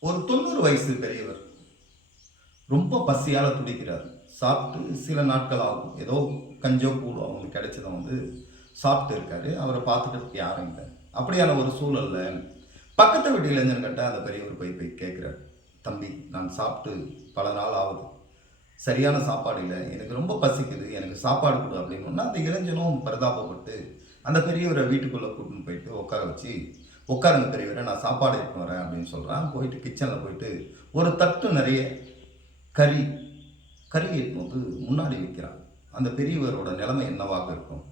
ஒரு தொண்ணூறு வயசு பெரியவர். ரொம்ப பசியால் துடிக்கிறார். சாப்பிட்டு சில நாட்கள் ஆகும். ஏதோ கஞ்சோ கூடும் அவங்களுக்கு கிடைச்சதை வந்து சாப்பிட்டு இருக்காரு. அவரை பார்த்துக்கிறதுக்கு யாரும் இல்லை. அப்படியான ஒரு சூழலில் பக்கத்து வீட்டு இளைஞர் கிட்ட அந்த பெரியவர் போய் போய் கேட்குறாரு. தம்பி நான் சாப்பிட்டு பல நாள் ஆகுது. சரியான சாப்பாடு இல்லை. எனக்கு ரொம்ப பசிக்குது. எனக்கு சாப்பாடு கொடு அப்படின்னு அந்த இளைஞனும் பரிதாபப்பட்டு அந்த பெரியவரை வீட்டுக்குள்ளே கூட்டின்னு போயிட்டு உட்கார வச்சு உட்காருங்க பெரியவரை நான் சாப்பாடு எடுத்து வரேன் அப்படின்னு சொல்கிறான் போயிட்டு கிச்சனில் போயிட்டு ஒரு தட்டு நிறைய கறி கறி எடுத்துன்னு வந்து முன்னாடி வைக்கிறான். அந்த பெரியவரோட நிலைமை என்னவாக இருக்கும்?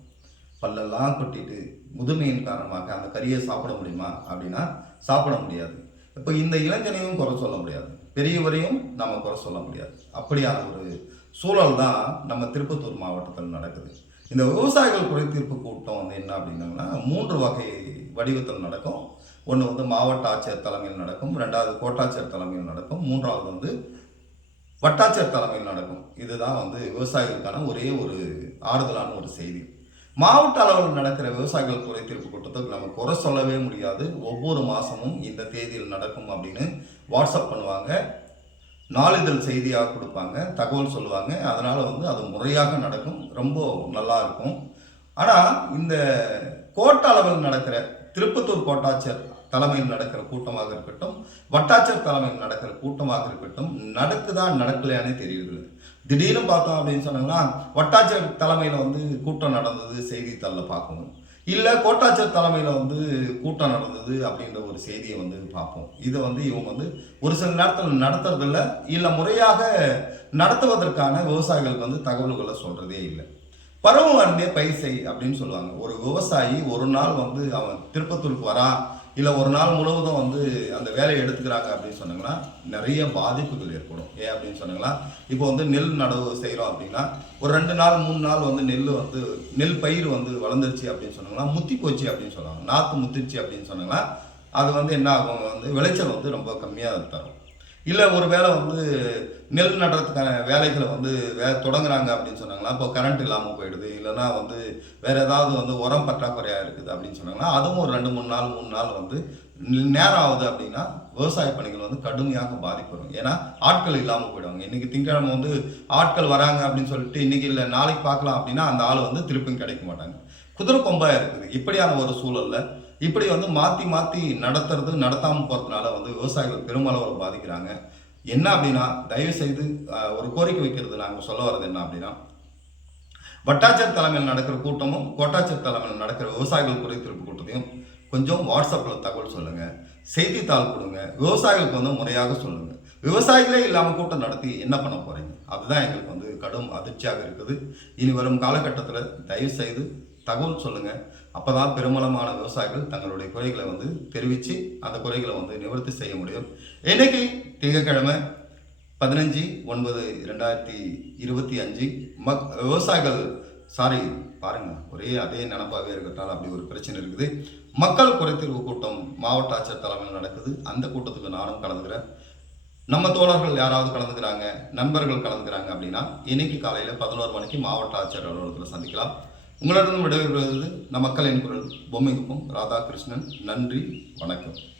பல்லெல்லாம் கொட்டிட்டு முதுமையின் காரணமாக அந்த கறியை சாப்பிட முடியுமா அப்படின்னா சாப்பிட முடியாது. இப்போ இந்த இளைஞனையும் குறை சொல்ல முடியாது. பெரியவரையும் நம்ம குறை சொல்ல முடியாது. அப்படியான ஒரு சூழல் தான் நம்ம திருப்பத்தூர் மாவட்டத்தில் நடக்குது. இந்த விவசாயிகள் குறைதீர்ப்பு கூட்டம் வந்து என்ன அப்படின்னாங்கன்னா மூன்று வகை வடிவத்தில் நடக்கும். ஒன்று வந்து மாவட்ட ஆட்சியர் தலைமையில் நடக்கும். ரெண்டாவது கோட்டாட்சியர் தலைமையில் நடக்கும். மூன்றாவது வந்து வட்டாட்சியர் தலைமையில் நடக்கும். இதுதான் வந்து விவசாயிகளுக்கான ஒரே ஒரு ஆறுதலான ஒரு செய்தி. மாவட்ட அளவில் நடக்கிற விவசாயிகள் குறை தீர்ப்பு கூட்டத்துக்கு நம்ம குறை சொல்லவே முடியாது. ஒவ்வொரு மாதமும் இந்த தேதியில் நடக்கும் அப்படின்னு வாட்ஸ்அப் பண்ணுவாங்க. நாளிதழ் செய்தியாக கொடுப்பாங்க. தகவல் சொல்லுவாங்க. அதனால் வந்து அது முறையாக நடக்கும். ரொம்ப நல்லா இருக்கும். ஆனால் இந்த கோட்ட அளவில் நடக்கிற திருப்பத்தூர் கோட்டாட்சியர் தலைமையில் நடக்கிற கூட்டமாக இருக்கட்டும் வட்டாட்சியர் தலைமையில் நடக்கிற கூட்டமாக இருக்கட்டும் நடக்குதா நடக்கலையானே தெரியல திடீர்னு பார்த்தோம் அப்படின்னு சொன்னாங்கன்னா வட்டாட்சியர் தலைமையில் வந்து கூட்டம் நடந்தது செய்தித்தாளில் பார்க்கணும் இல்லை கோட்டாட்சியர் தலைமையில் வந்து கூட்டம் நடந்தது அப்படின்ற ஒரு செய்தியை வந்து பார்ப்போம். இதை வந்து இவங்க வந்து ஒரு சில நேரத்தில் நடத்துறதில்ல. இல்லை முறையாக நடத்துவதற்கான விவசாயிகளுக்கு வந்து தகவல்களை சொல்கிறதே இல்லை. பருவம் அருந்தே பயிர் செய் அப்படின்னு சொல்லுவாங்க. ஒரு விவசாயி ஒரு நாள் வந்து அவன் திருப்பத்தூருக்கு வரான். இல்லை ஒரு நாள் முழுவதும் வந்து அந்த வேலையை எடுத்துக்கிறாங்க அப்படின்னு சொன்னாங்கன்னா நிறைய பாதிப்புகள் ஏற்படும். ஏன் அப்படின்னு சொன்னாங்கன்னா இப்போ வந்து நெல் நடவு செய்கிறோம் அப்படின்னா ஒரு ரெண்டு நாள் மூணு நாள் வந்து நெல் வந்து நெல் பயிர் வந்து வளர்ந்துருச்சு அப்படின்னு சொன்னாங்களா முத்தி போச்சு அப்படின்னு சொல்லுவாங்க. நாற்று முத்திருச்சு அப்படின்னு சொன்னாங்களா அது வந்து என்ன ஆகும்? வந்து விளைச்சல் வந்து ரொம்ப கம்மியாக தரும். இல்லை ஒரு வேளை வந்து நெல் நடுறதுக்கான வேலைகளை வந்து வே தொடங்குறாங்க அப்படின்னு சொன்னாங்களா? இப்போ கரண்ட் இல்லாமல் போயிடுது. இல்லைன்னா வந்து வேறு ஏதாவது வந்து உரம் பற்றாக்குறையாக இருக்குது அப்படின்னு சொன்னாங்கன்னா அதுவும் ஒரு ரெண்டு மூணு நாள் மூணு நாள் வந்து நேரம் ஆகுது அப்படின்னா விவசாய பணிகள் வந்து கடுமையாக பாதிப்படும் ஏன்னா ஆட்கள் இல்லாமல் போயிடுவாங்க. இன்றைக்கி திங்கக்கிழமை வந்து ஆட்கள் வராங்க அப்படின்னு சொல்லிட்டு இன்றைக்கி இல்லை நாளைக்கு பார்க்கலாம் அப்படின்னா அந்த ஆள் வந்து திருப்பியும் கிடைக்க மாட்டாங்க. குதிரை கொம்பாக இருக்குது. இப்படியான ஒரு சூழலில் இப்படி வந்து மாற்றி மாற்றி நடத்துறது நடத்தாமல் போகிறதுனால வந்து விவசாயிகள் பெருமளவில் பாதிக்கிறாங்க. என்ன அப்படின்னா தயவு செய்து ஒரு கோரிக்கை வைக்கிறது நாங்கள் சொல்ல வர்றது என்ன அப்படின்னா வட்டாட்சியர் தலைமையில் நடக்கிற கூட்டமும் கோட்டாட்சியர் தலைமையில் நடக்கிற விவசாயிகள் குறைத்திருப்பு கூட்டத்தையும் கொஞ்சம் வாட்ஸ்அப்பில் தகவல் சொல்லுங்கள் செய்தித்தாள் கொடுங்க. விவசாயிகளுக்கு வந்து முறையாக சொல்லுங்கள் விவசாயிகளே இல்லாமல் கூட்டம் நடத்தி என்ன பண்ண போகிறீங்க அதுதான் எங்களுக்கு வந்து கடும் அதிர்ச்சியாக இருக்குது. இனி வரும் காலகட்டத்தில் தயவு செய்து தகவல் சொல்லுங்கள் அப்போ தான் பெருமளமான விவசாயிகள் தங்களுடைய குறைகளை வந்து தெரிவித்து அந்த குறைகளை வந்து நிவர்த்தி செய்ய முடியும். இன்றைக்கி திங்கக்கிழமை பதினஞ்சு ஒன்பது ரெண்டாயிரத்தி இருபத்தி அஞ்சு மக் விவசாயிகள் சாரி பாருங்கள் ஒரே அதே நினப்பாகவே இருக்கிறதால அப்படி ஒரு பிரச்சனை இருக்குது. மக்கள் குறைத்தீர்வு கூட்டம் மாவட்ட ஆட்சியர் தலைமையில் நடக்குது. அந்த கூட்டத்துக்கு நானும் கலந்துக்கிறேன். நம்ம தோழர்கள் யாராவது கலந்துக்கிறாங்க நண்பர்கள் கலந்துக்கிறாங்க அப்படின்னா இன்னைக்கு காலையில் பதினோரு மணிக்கு மாவட்ட ஆட்சியர் அலுவலகத்தில் சந்திக்கலாம். உங்களிடம் விடைபெறுவது நம் மக்களின் குரல். பொம்மைக்கும் ராதாகிருஷ்ணன். நன்றி. வணக்கம்.